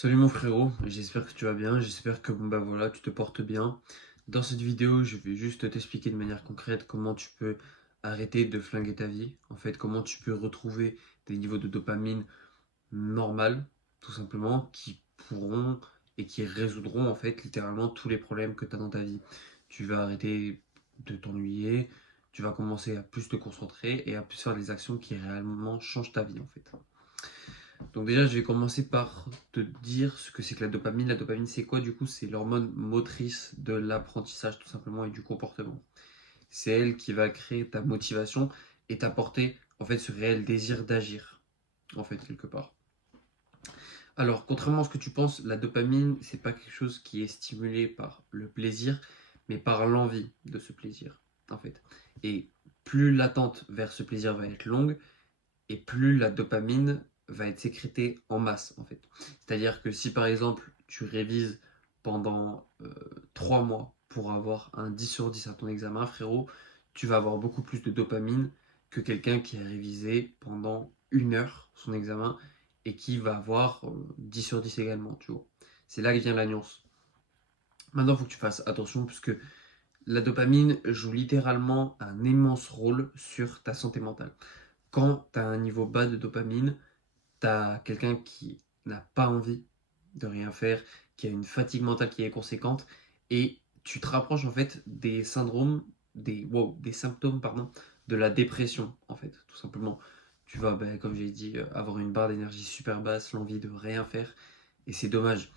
Salut mon frérot, j'espère que tu vas bien, j'espère que voilà, tu te portes bien. Dans cette vidéo, je vais juste t'expliquer de manière concrète comment tu peux arrêter de flinguer ta vie. En fait, comment tu peux retrouver des niveaux de dopamine normal, tout simplement, qui pourront et qui résoudront en fait littéralement tous les problèmes que tu as dans ta vie. Tu vas arrêter de t'ennuyer, tu vas commencer à plus te concentrer et à plus faire des actions qui réellement changent ta vie en fait. Donc déjà, je vais commencer par te dire ce que c'est que la dopamine. La dopamine, c'est quoi du coup? C'est l'hormone motrice de l'apprentissage tout simplement et du comportement. C'est elle qui va créer ta motivation et t'apporter en fait ce réel désir d'agir, en fait, quelque part. Alors, contrairement à ce que tu penses, la dopamine, c'est pas quelque chose qui est stimulé par le plaisir, mais par l'envie de ce plaisir, en fait. Et plus l'attente vers ce plaisir va être longue, et plus la dopamine va être sécrétée en masse en fait. C'est-à-dire que si par exemple tu révises pendant 3 mois pour avoir un 10 sur 10 à ton examen, frérot, tu vas avoir beaucoup plus de dopamine que quelqu'un qui a révisé pendant 1 heure son examen et qui va avoir 10 sur 10 également, tu vois. C'est là que vient la nuance. Maintenant, il faut que tu fasses attention puisque la dopamine joue littéralement un immense rôle sur ta santé mentale. Quand tu as un niveau bas de dopamine, tu as quelqu'un qui n'a pas envie de rien faire, qui a une fatigue mentale qui est conséquente, et tu te rapproches en fait des syndromes, des symptômes pardon, de la dépression en fait, tout simplement. Tu vas, comme j'ai dit, avoir une barre d'énergie super basse, l'envie de rien faire, et c'est dommage.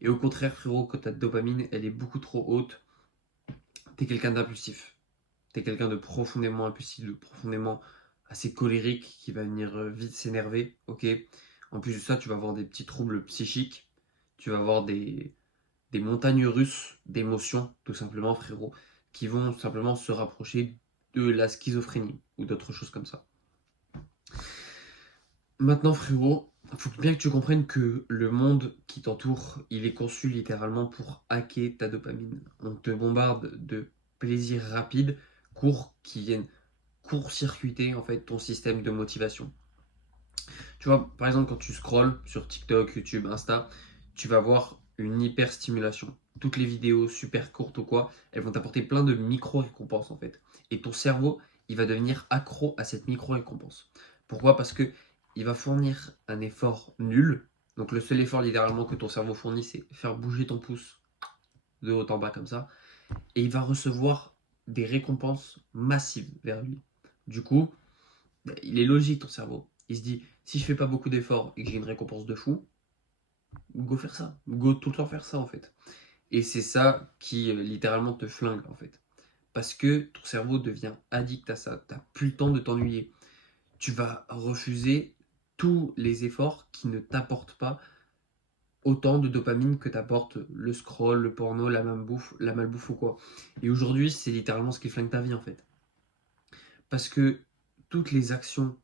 Et au contraire, frérot, quand ta dopamine elle est beaucoup trop haute, t'es quelqu'un d'impulsif. T'es quelqu'un de profondément impulsif, de profondément assez colérique, qui va venir vite s'énerver, ok. En plus de ça, tu vas avoir des petits troubles psychiques, tu vas avoir des montagnes russes d'émotions, tout simplement, frérot, qui vont tout simplement se rapprocher de la schizophrénie ou d'autres choses comme ça. Maintenant, frérot, il faut bien que tu comprennes que le monde qui t'entoure, il est conçu littéralement pour hacker ta dopamine. On te bombarde de plaisirs rapides, courts, qui viennent court-circuiter en fait ton système de motivation. Tu vois, par exemple, quand tu scrolles sur TikTok, YouTube, Insta, tu vas voir une hyper stimulation. Toutes les vidéos super courtes ou quoi, elles vont t'apporter plein de micro-récompenses en fait. Et ton cerveau, il va devenir accro à cette micro-récompense. Pourquoi? Parce que il va fournir un effort nul. Donc le seul effort littéralement que ton cerveau fournit, c'est faire bouger ton pouce de haut en bas comme ça. Et il va recevoir des récompenses massives vers lui. Du coup, il est logique ton cerveau. Il se dit, si je fais pas beaucoup d'efforts et que j'ai une récompense de fou, go faire ça. Go tout le temps faire ça en fait. Et c'est ça qui littéralement te flingue en fait. Parce que ton cerveau devient addict à ça. T'as plus le temps de t'ennuyer. Tu vas refuser tous les efforts qui ne t'apportent pas autant de dopamine que t'apporte le scroll, le porno, la malbouffe ou quoi. Et aujourd'hui, c'est littéralement ce qui flingue ta vie en fait. Parce que toutes les actions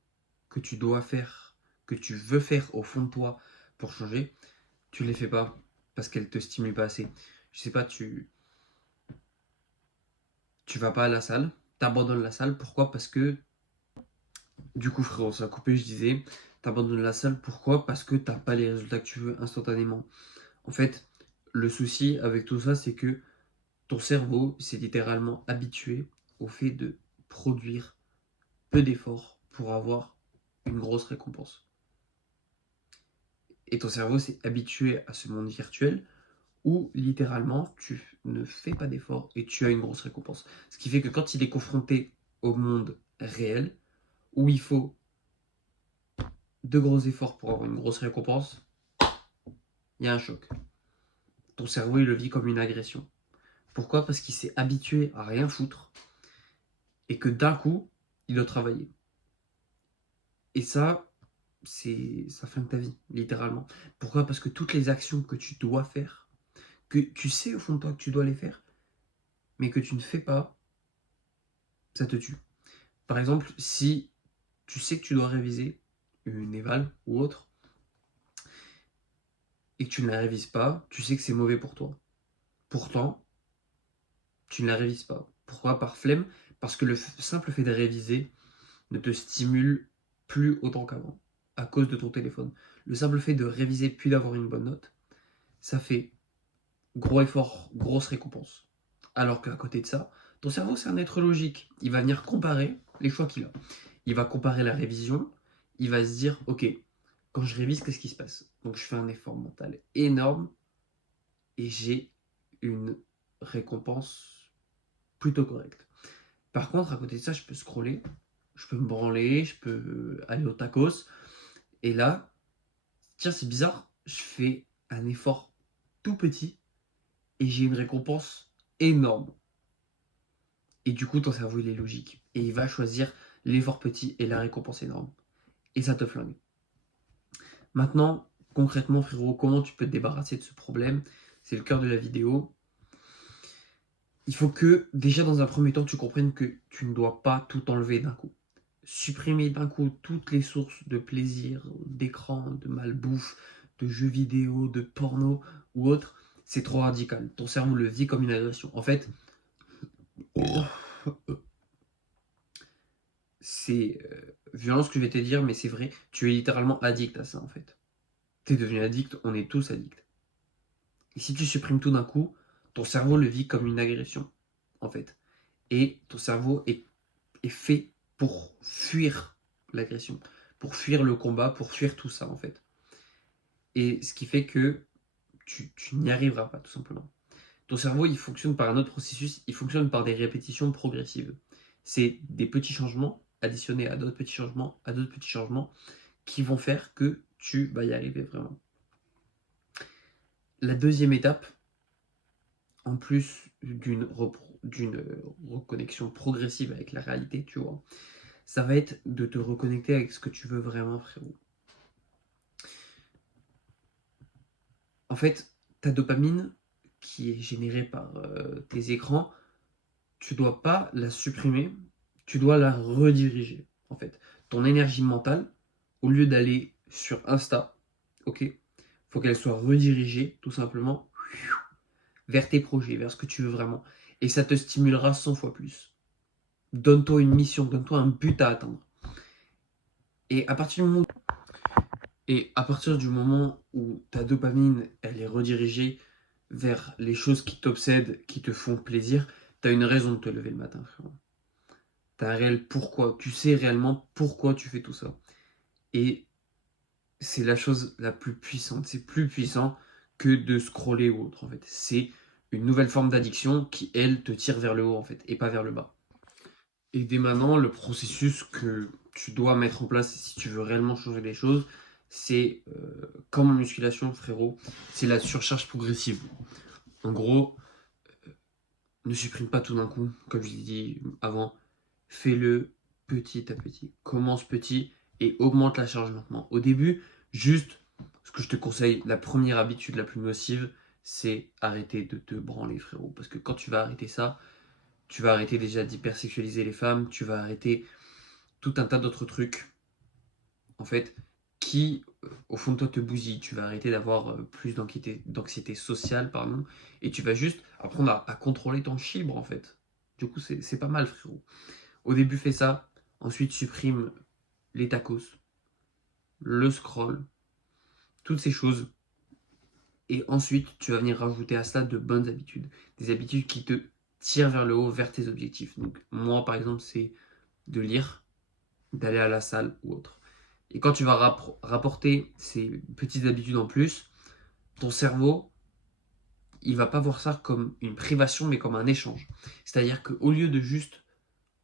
que tu dois faire, que tu veux faire au fond de toi pour changer, tu les fais pas parce qu'elles te stimulent pas assez. Je sais pas, tu vas pas à la salle, t'abandonnes la salle, pourquoi? Parce que, du coup frérot, ça a coupé, je disais, t'abandonnes la salle, pourquoi? Parce que t'as pas les résultats que tu veux instantanément. En fait, le souci avec tout ça, c'est que ton cerveau s'est littéralement habitué au fait de produire peu d'efforts pour avoir une grosse récompense. Et ton cerveau s'est habitué à ce monde virtuel où littéralement tu ne fais pas d'effort et tu as une grosse récompense. Ce qui fait que quand il est confronté au monde réel, où il faut de gros efforts pour avoir une grosse récompense, il y a un choc. Ton cerveau il le vit comme une agression. Pourquoi? Parce qu'il s'est habitué à rien foutre et que d'un coup, il doit travailler. Et ça flingue ta vie, littéralement. Pourquoi? Parce que toutes les actions que tu dois faire, que tu sais au fond de toi que tu dois les faire, mais que tu ne fais pas, ça te tue. Par exemple, si tu sais que tu dois réviser une éval ou autre, et que tu ne la révises pas, tu sais que c'est mauvais pour toi. Pourtant, tu ne la révises pas. Pourquoi? Par flemme. Parce que le simple fait de réviser ne te stimule plus autant qu'avant, à cause de ton téléphone. Le simple fait de réviser puis d'avoir une bonne note, ça fait gros effort, grosse récompense. Alors qu'à côté de ça, ton cerveau, c'est un être logique. Il va venir comparer les choix qu'il a. Il va comparer la révision. Il va se dire, ok, quand je révise, qu'est-ce qui se passe? Donc je fais un effort mental énorme et j'ai une récompense plutôt correcte. Par contre, à côté de ça, je peux scroller, je peux me branler, je peux aller au tacos. Et là, tiens, c'est bizarre, je fais un effort tout petit et j'ai une récompense énorme. Et du coup, ton cerveau, il est logique. Et il va choisir l'effort petit et la récompense énorme. Et ça te flingue. Maintenant, concrètement, frérot, comment tu peux te débarrasser de ce problème? C'est le cœur de la vidéo. Il faut que, déjà, dans un premier temps, tu comprennes que tu ne dois pas tout enlever d'un coup. Supprimer d'un coup toutes les sources de plaisir, d'écran, de malbouffe, de jeux vidéo, de porno ou autre, c'est trop radical. Ton cerveau le vit comme une agression. En fait, c'est violent ce que je vais te dire, mais c'est vrai. Tu es littéralement addict à ça, en fait. Tu es devenu addict, on est tous addicts. Et si tu supprimes tout d'un coup, ton cerveau le vit comme une agression, en fait. Et ton cerveau est fait pour fuir l'agression, pour fuir le combat, pour fuir tout ça, en fait. Et ce qui fait que tu n'y arriveras pas, tout simplement. Ton cerveau, il fonctionne par un autre processus, il fonctionne par des répétitions progressives. C'est des petits changements additionnés à d'autres petits changements, à d'autres petits changements, qui vont faire que tu vas y arriver vraiment. La deuxième étape, en plus d'une reconnexion progressive avec la réalité, tu vois, ça va être de te reconnecter avec ce que tu veux vraiment, frérot. En fait, ta dopamine qui est générée par tes écrans, tu dois pas la supprimer, tu dois la rediriger. En fait, ton énergie mentale, au lieu d'aller sur Insta, ok, faut qu'elle soit redirigée tout simplement vers tes projets, vers ce que tu veux vraiment. Et ça te stimulera 100 fois plus. Donne-toi une mission, donne-toi un but à atteindre. Et à partir du moment où ta dopamine elle est redirigée vers les choses qui t'obsèdent, qui te font plaisir, tu as une raison de te lever le matin, frérot. Tu as un réel pourquoi. Tu sais réellement pourquoi tu fais tout ça. Et c'est la chose la plus puissante. C'est plus puissant que de scroller ou autre, en fait. C'est une nouvelle forme d'addiction qui, elle, te tire vers le haut, en fait, et pas vers le bas. Et dès maintenant, le processus que tu dois mettre en place si tu veux réellement changer les choses, c'est comme en musculation, frérot, c'est la surcharge progressive. En gros, ne supprime pas tout d'un coup, comme je l'ai dit avant, fais-le petit à petit. Commence petit et augmente la charge lentement. Au début, juste, ce que je te conseille, la première habitude la plus nocive, c'est arrêter de te branler, frérot. Parce que quand tu vas arrêter ça, tu vas arrêter déjà d'hypersexualiser les femmes, tu vas arrêter tout un tas d'autres trucs, en fait, qui, au fond de toi, te bousillent. Tu vas arrêter d'avoir plus d'anxiété sociale, pardon, et tu vas juste apprendre à contrôler ton chibre, en fait. Du coup, c'est pas mal, frérot. Au début, fais ça, ensuite supprime les tacos, le scroll, toutes ces choses. Et ensuite, tu vas venir rajouter à cela de bonnes habitudes. Des habitudes qui te tirent vers le haut, vers tes objectifs. Donc, moi, par exemple, c'est de lire, d'aller à la salle ou autre. Et quand tu vas rapporter ces petites habitudes en plus, ton cerveau, il va pas voir ça comme une privation, mais comme un échange. C'est-à-dire qu'au lieu de juste,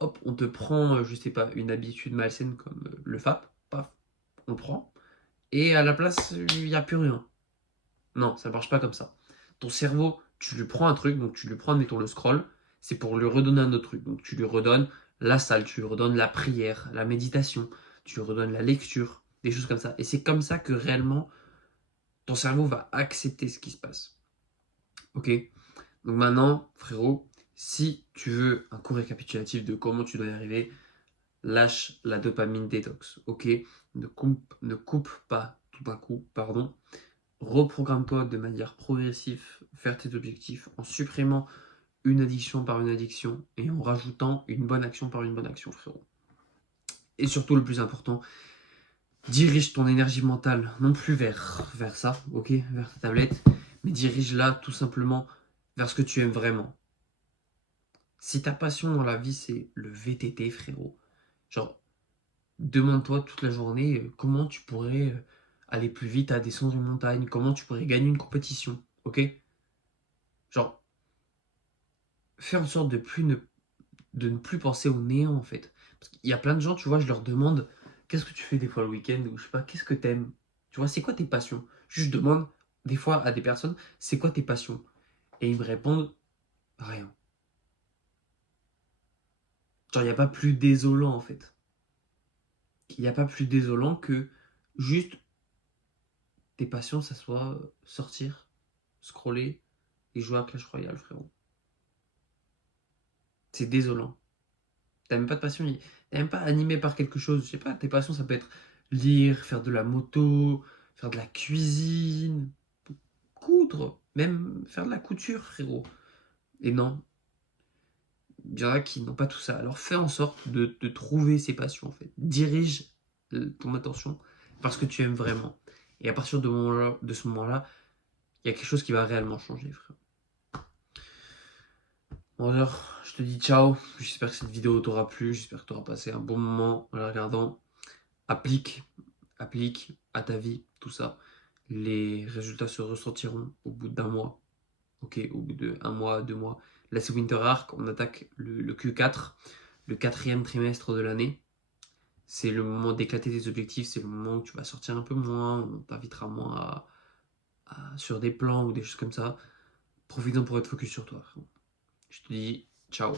hop, on te prend, je sais pas, une habitude malsaine comme le FAP, paf, on le prend, et à la place, il n'y a plus rien. Non, ça marche pas comme ça. Ton cerveau, tu lui prends un truc, donc tu lui prends, admettons, le scroll, c'est pour lui redonner un autre truc. Donc tu lui redonnes la salle, tu lui redonnes la prière, la méditation, tu lui redonnes la lecture, des choses comme ça. Et c'est comme ça que réellement, ton cerveau va accepter ce qui se passe. Ok? Donc maintenant, frérot, si tu veux un court récapitulatif de comment tu dois y arriver, lâche la dopamine détox. Ok? Ne coupe pas tout d'un coup, pardon. Reprogramme-toi de manière progressive vers tes objectifs en supprimant une addiction par une addiction et en rajoutant une bonne action par une bonne action, frérot. Et surtout, le plus important, dirige ton énergie mentale non plus vers ça, ok, vers ta tablette, mais dirige-la tout simplement vers ce que tu aimes vraiment. Si ta passion dans la vie, c'est le VTT, frérot, genre, demande-toi toute la journée comment tu pourrais aller plus vite à descendre une montagne, comment tu pourrais gagner une compétition, ok? Genre, fais en sorte de ne plus penser au néant, en fait. Parce qu'il y a plein de gens, tu vois, je leur demande, qu'est-ce que tu fais des fois le week-end, ou je sais pas, qu'est-ce que t'aimes? Tu vois, c'est quoi tes passions? Juste je demande des fois à des personnes, c'est quoi tes passions? Et ils me répondent, rien. Genre, il n'y a pas plus désolant, en fait. Il n'y a pas plus désolant que juste tes passions, ça soit sortir, scroller et jouer à Clash Royale, frérot. C'est désolant. T'as même pas de passion, t'es même pas animé par quelque chose. Je sais pas, tes passions, ça peut être lire, faire de la moto, faire de la cuisine, coudre, même faire de la couture, frérot. Et non, il y en a qui n'ont pas tout ça. Alors fais en sorte de trouver ces passions, en fait. Dirige ton attention parce que tu aimes vraiment. Et à partir de ce moment-là, il y a quelque chose qui va réellement changer, frère. Bon, alors, je te dis ciao. J'espère que cette vidéo t'aura plu. J'espère que tu auras passé un bon moment en la regardant. Applique, applique à ta vie tout ça. Les résultats se ressentiront au bout d'un mois. Ok, au bout de un mois, 2 mois. Là, c'est Winter Arc. On attaque le Q4, le quatrième trimestre de l'année. C'est le moment d'éclater tes objectifs. C'est le moment où tu vas sortir un peu moins. On t'invitera moins sur des plans ou des choses comme ça. Profite-en pour être focus sur toi. Je te dis ciao.